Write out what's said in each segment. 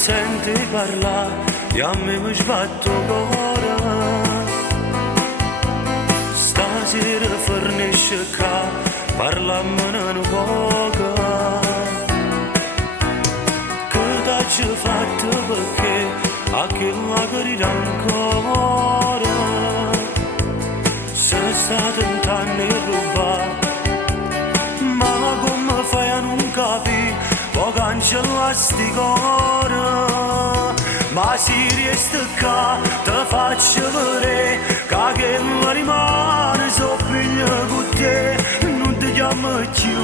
senti parlare e a me mi sbatto cuore. Stasera fornisce qua, parlammo un poco. Che t'hai fatto perché a che la carita ancora? Sei stato un anno a rubare, ma come fai a non capire? Può cancellare sti cuore. Ma se riesci qua, ti faccio vedere che non rimane soppiglia con te. Non ti chiamo più,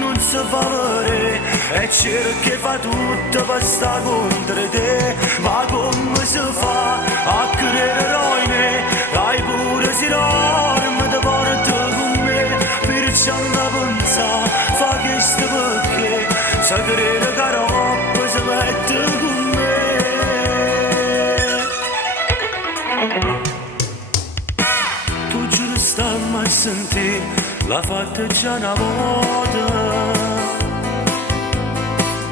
non si fa vedere, e cerchi fa tutto per sta contro te. Ma come si fa a credere eroine? Dai pure si dorme, ti porta con me. Perciò non pensa, fa questo perché se crede che roba si mette con me. Tu giuro stammi a sentire, l'ha fatta già una volta.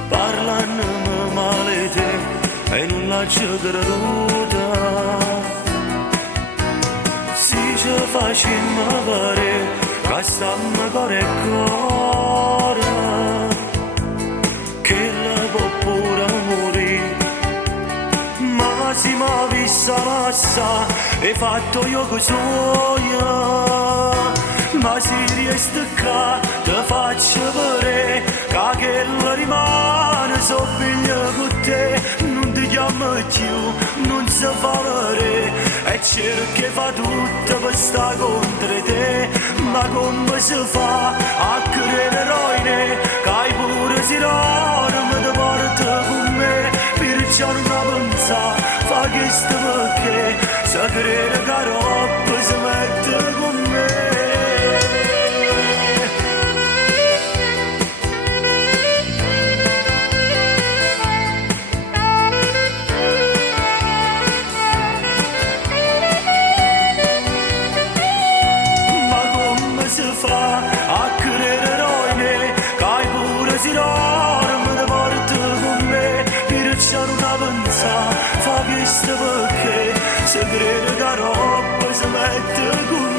Parlano male te e non la c'è creduta. Si ci facciamo vedere che stiamo cuore e cuore, che la può pure morire. Ma se mi ha vista massa e fatto io che so io. Ma se riesci qua ti faccio vedere che la rimane soppiglia con te. Non ti chiamo più, non si fa vedere, e cerchi fa tutto per sta contro te. Ma come si fa a credere eroine? Che hai pure si dorme, ti porta con me. Perciò non pensa, fa questo perché se crede che roba si mette con me. A credere eroine, che hai pure si dorme, ti porta con me. Perciò non pensa, fa questo perché se crede che roba si mette con me.